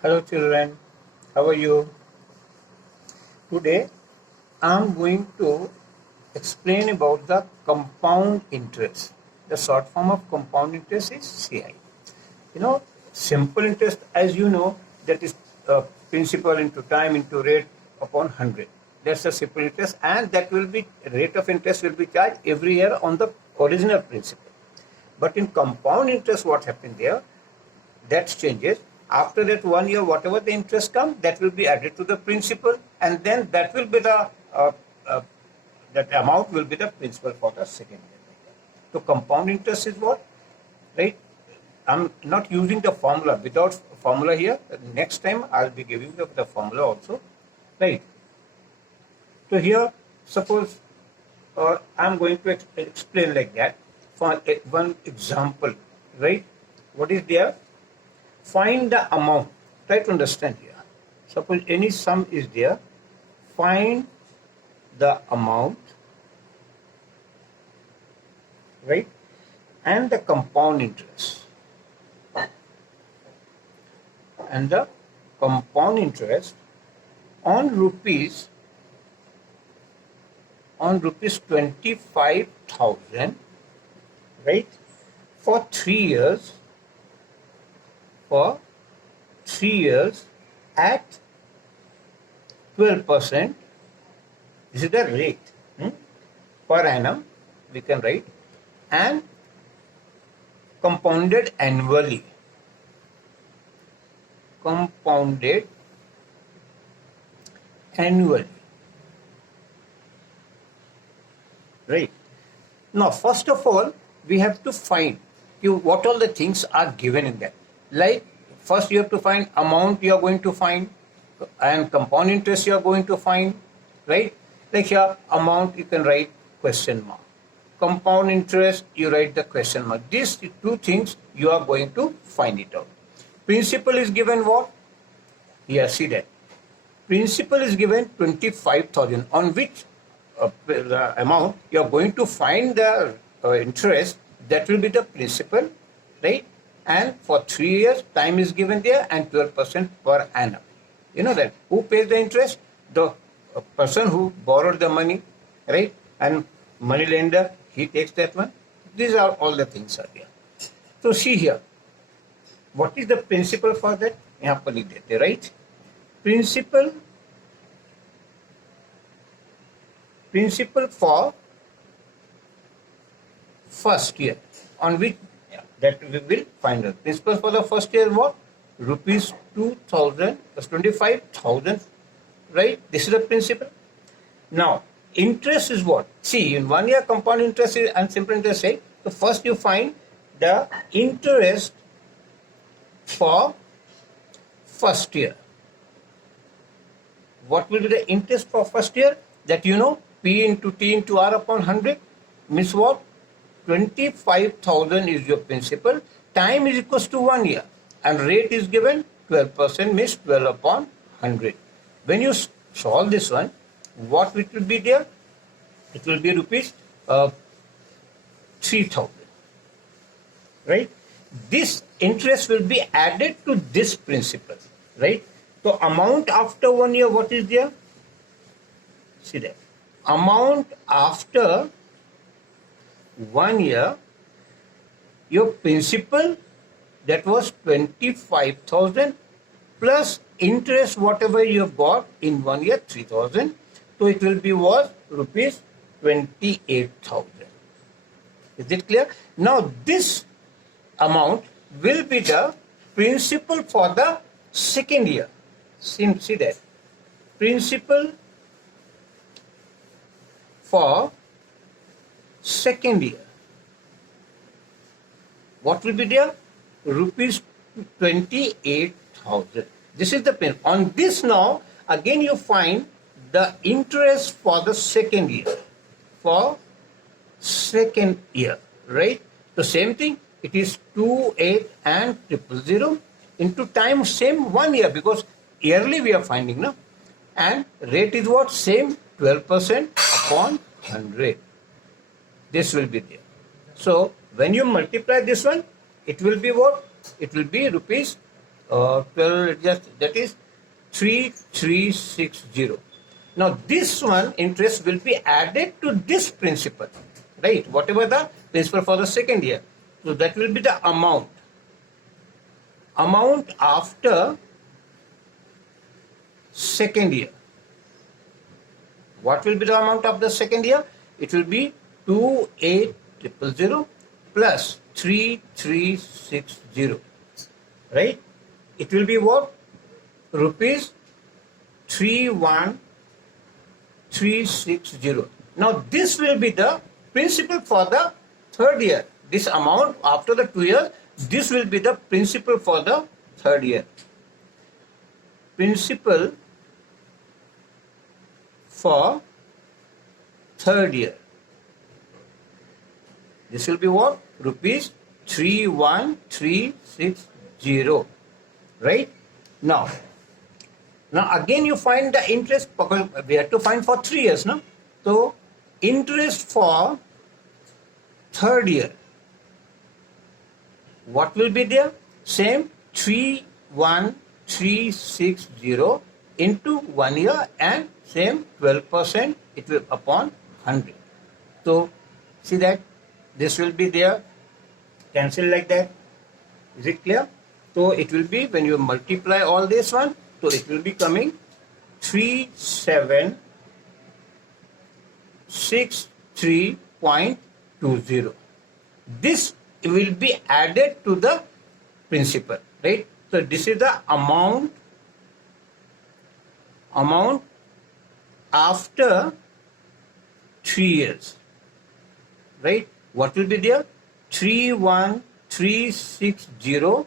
Hello children, how are you? Today I am going to explain about the compound interest. The short form of compound interest is CI. You know, simple interest, as you know, that is principal into time into rate upon 100. That's the simple interest, and that will be rate of interest will be charged every year on the original principal. But in compound interest, what happened there? That changes. After that 1 year, whatever the interest comes, that will be added to the principal, and then that will be the that amount will be the principal for the second year. So compound interest is what, right? I'm not using the formula. Without formula here, next time I'll be giving the formula also, right? So here, suppose I'm going to explain like that for one example, right? What is there? Find the amount. Try to understand here. Suppose any sum is there. Find the amount, right? And the compound interest. And the compound interest on rupees 25,000, right? For 3 years. For 3 years at 12%. This is the rate per annum, we can write, and compounded annually. Compounded annually. Right. Now, first of all, we have to find what all the things are given in that. Like, first you have to find amount you are going to find, and compound interest you are going to find, right? Like here, amount you can write question mark. Compound interest, you write the question mark. These two things you are going to find it out. Principal is given what? Here, see that. Principal is given 25,000, on which the amount you are going to find the interest, that will be the principal, right? And for 3 years, time is given there, and 12% per annum. You know that. Who pays the interest? The person who borrowed the money, right? And money lender, he takes that one. These are all the things are there. So see here. What is the principal for that? यहाँ पर लिख देते, right? Principal for first year, on which that we will find out. Principal for the first year what? Rupees 2,000 plus 25,000, right? This is the principal. Now, interest is what? See, in 1 year compound interest is, and simple interest say, so first you find the interest for first year. What will be the interest for first year? That you know, P into T into R upon 100 means what? 25,000 is your principal. Time is equals to 1 year, and rate is given 12%, means 12 upon 100. When you solve this one, what it will be there? It will be rupees 3,000, right? This interest will be added to this principal, right? So amount after 1 year, what is there? See that. Amount after 1 year, your principal, that was 25,000 plus interest whatever you have got in 1 year, 3,000. So it will be was rupees 28,000. Is it clear? Now this amount will be the principal for the second year. See that. Principal for second year. What will be there? Rupees 28,000. This is the pen. On this now, again you find the interest for the second year. For second year, right? The same thing. It is 2, 8 and 000 into time, same 1 year, because yearly we are finding now. And rate is what? Same 12% upon 100. This will be there. So when you multiply this one, it will be what? It will be rupees 12, that is 3360. Now this one interest will be added to this principal, right? Whatever the principal for the second year. So that will be the amount after second year. What will be the amount of the second year? It will be 28,000 plus 3360, right? It will be what? Rupees 31,360. Now this will be the principal for the third year. This amount after the 2 years, this will be the principal for the third year. Principal for third year. This will be what? Rupees 31,360. Right? Now again you find the interest, because we have to find for 3 years, no? So interest for third year. What will be there? Same 31,360 into 1 year, and same 12%, it will upon 100. So see that this will be there, cancel like that. Is it clear? So it will be, when you multiply all this one, so it will be coming 3763.20. This will be added to the principal, right? So this is the amount after 3 years, right? What will be there? 31,360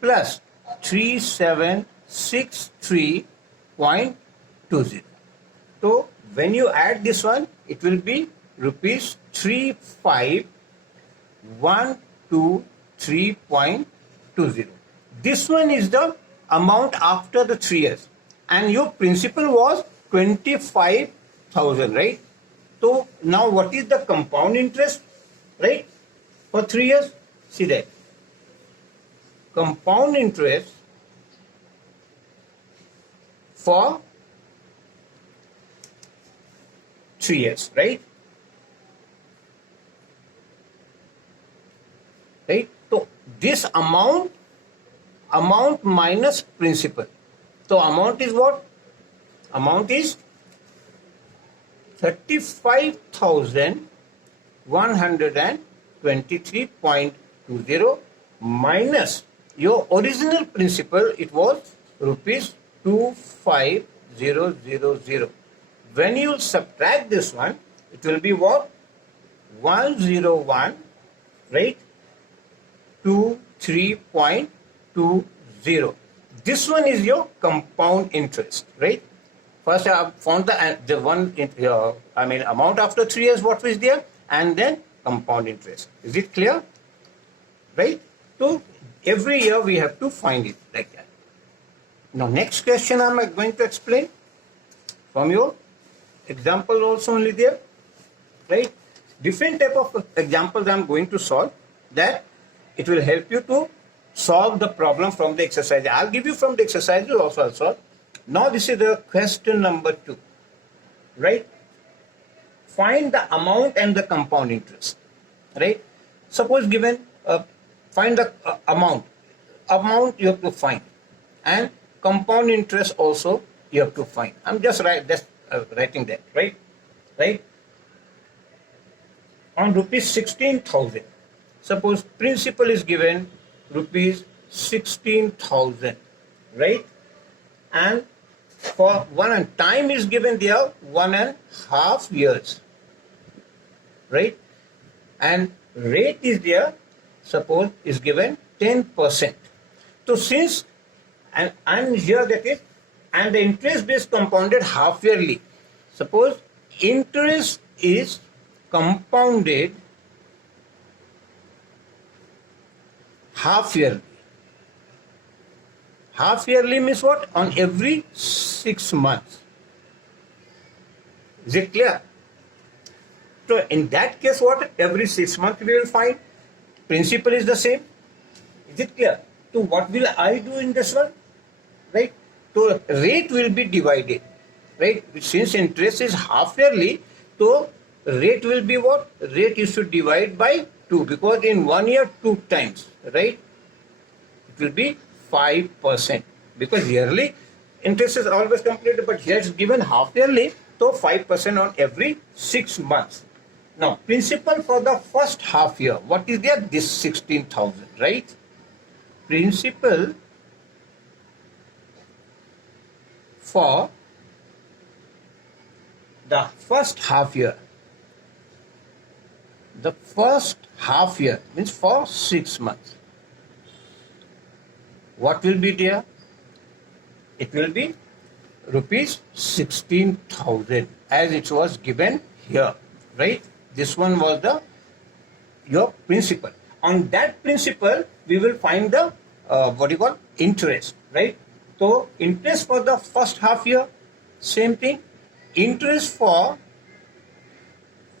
plus 3763.20. So when you add this one, it will be rupees 35,123.20. This one is the amount after the 3 years, and your principal was 25,000, right? So now what is the compound interest, right? For 3 years, see that. Compound interest for 3 years, right? Right? So this amount minus principal. So amount is what? Amount is 35,123.20 minus your original principal. It was rupees 25,000. When you subtract this one, it will be what? 101, right? 23.20. This one is your compound interest, right? First I have found the one amount after 3 years, what was there, and then compound interest. Is it clear? Right? So every year we have to find it like that. Now next question I am going to explain from your example also only there, right? Different type of examples I am going to solve, that it will help you to solve the problem from the exercise. I'll give you from the exercises also I'll solve. Now this is the question number 2, right? Find the amount and the compound interest, right? Suppose given, find the amount you have to find, and compound interest also you have to find. I'm just writing that, right? On rupees 16,000, suppose principal is given rupees 16,000, right? And for time is given there 1.5 years, right? And rate is there, suppose is given 10%. So since and here that is, and the interest is compounded half yearly. Suppose interest is compounded half yearly. Half yearly means what? On every 6 months. Is it clear? So in that case, what? Every 6 months we will find principal is the same. Is it clear? So what will I do in this one? Right? So rate will be divided. Right? Since interest is half yearly, so rate will be what? Rate you should divide by 2 because in 1 year 2 times, right? It will be 5% because yearly interest is always completed, but here it's given half yearly, so 5% on every 6 months. Now, principal for the first half year, what is there? This 16,000, right? Principal for the first half year. The first half year means for 6 months. What will be there? It will be rupees 16,000 as it was given here, right? This one was the your principal. On that principal, we will find the what you call interest, right? So interest for the first half year, same thing. Interest for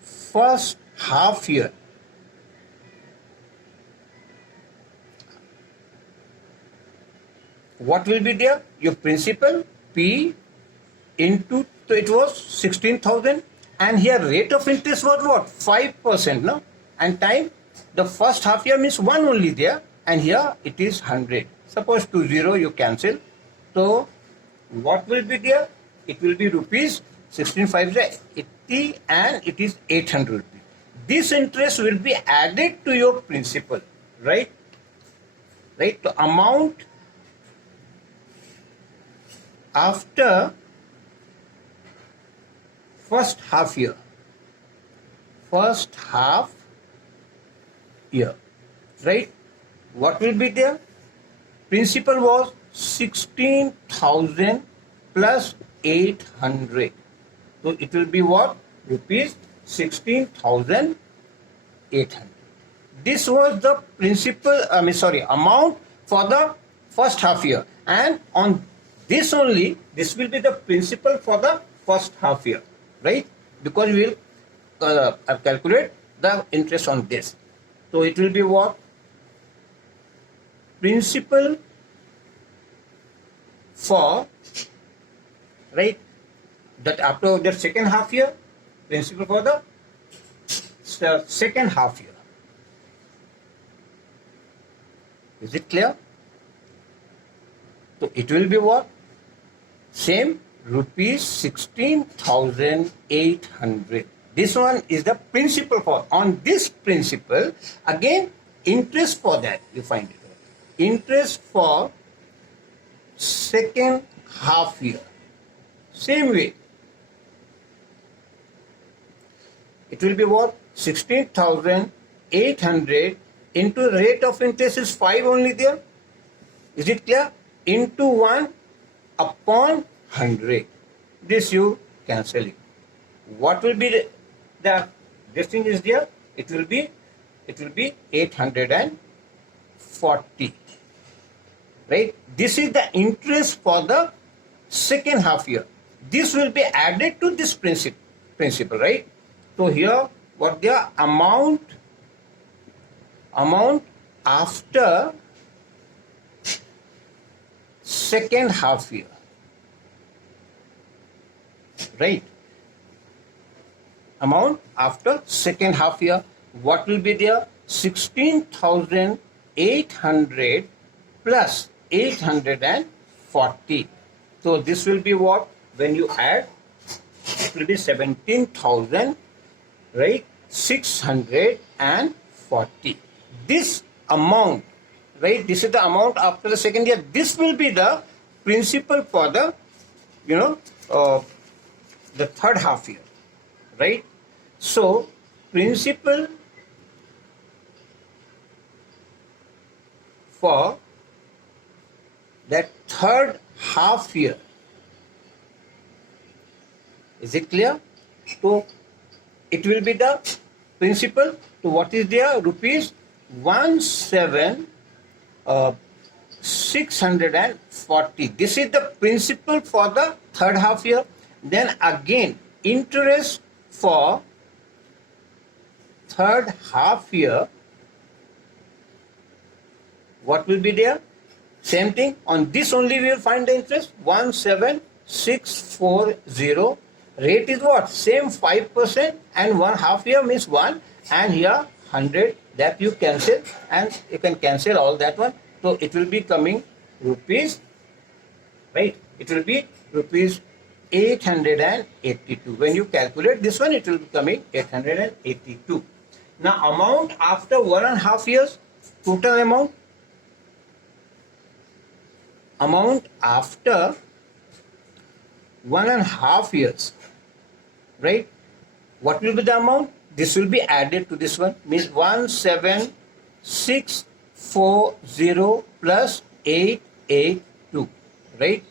first half year. What will be there? Your principal P into, so it was 16,000 and here rate of interest was what? 5%, no? And time, the first half year means 1 only there and here it is 100. Suppose 20 you cancel. So what will be there? It will be rupees 16,580 and it is 800 rupees. This interest will be added to your principal, right? Right? The amount after first half year, right? What will be there? Principal was 16,000 plus 800. So it will be what? Rupees 16,800. This was the principal, amount for the first half year, and on this only, this will be the principal for the first half year, right? Because we will calculate the interest on this. So it will be what? Principal for, right? That after the second half year, principal for the second half year. Is it clear? So it will be what? Same, rupees 16,800. This one is the principal for. On this principal, again, interest for that, you find it. Interest for second half year. Same way. It will be what? 16,800 into rate of interest is 5 only there. Is it clear? Into 1 upon 100. This you cancel it. What will be the this thing is there? It will be 840. Right? This is the interest for the second half year. This will be added to this principal, right? So here what the amount after second half year, right? Amount after second half year, what will be there? 16,800 plus 840. So this will be what? When you add, it will be 17,000, right? 640. This amount, right? This is the amount after the second year. This will be the principal for the, the third half year, right? So principal for that third half year. Is it clear? So it will be the principal. So what is there? Rupees 17,640. This is the principal for the third half year. Then again interest for third half year. What will be there? Same thing, on this only we will find the interest, 17640. Rate is what? Same 5%, and 1/2 year means 1, and here 100, that you cancel, and you can cancel all that one. So it will be coming rupees, right? It will be rupees 882. When you calculate this one, it will be coming 882. Now amount after 1.5 years, total amount after 1.5 years, right? What will be the amount? This will be added to this one, means 17640 plus 882, right?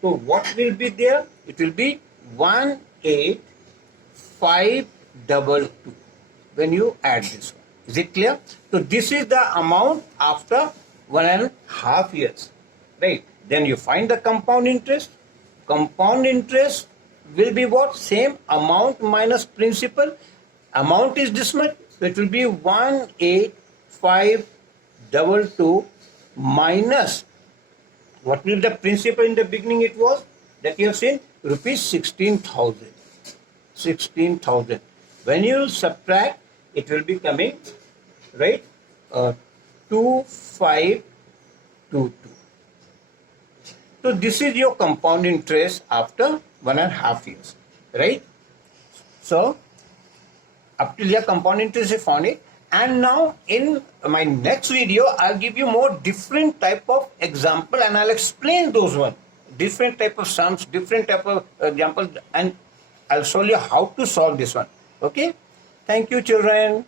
So what will be there? It will be 18522 when you add this one. Is it clear? So this is the amount after 1.5 years, right? Then you find the compound interest. Compound interest will be what? Same amount minus principal. Amount is this much, so it will be 18522 minus what will the principal in the beginning it was, that you have seen, rupees 16,000. 16,000. When you subtract, it will be coming, right, 2522. So this is your compound interest after 1.5 years, right? So up till your compound interest is found it. And now in my next video, I'll give you more different type of example, and I'll explain those one. Different type of sums, different type of example, and I'll show you how to solve this one. Okay? Thank you, children.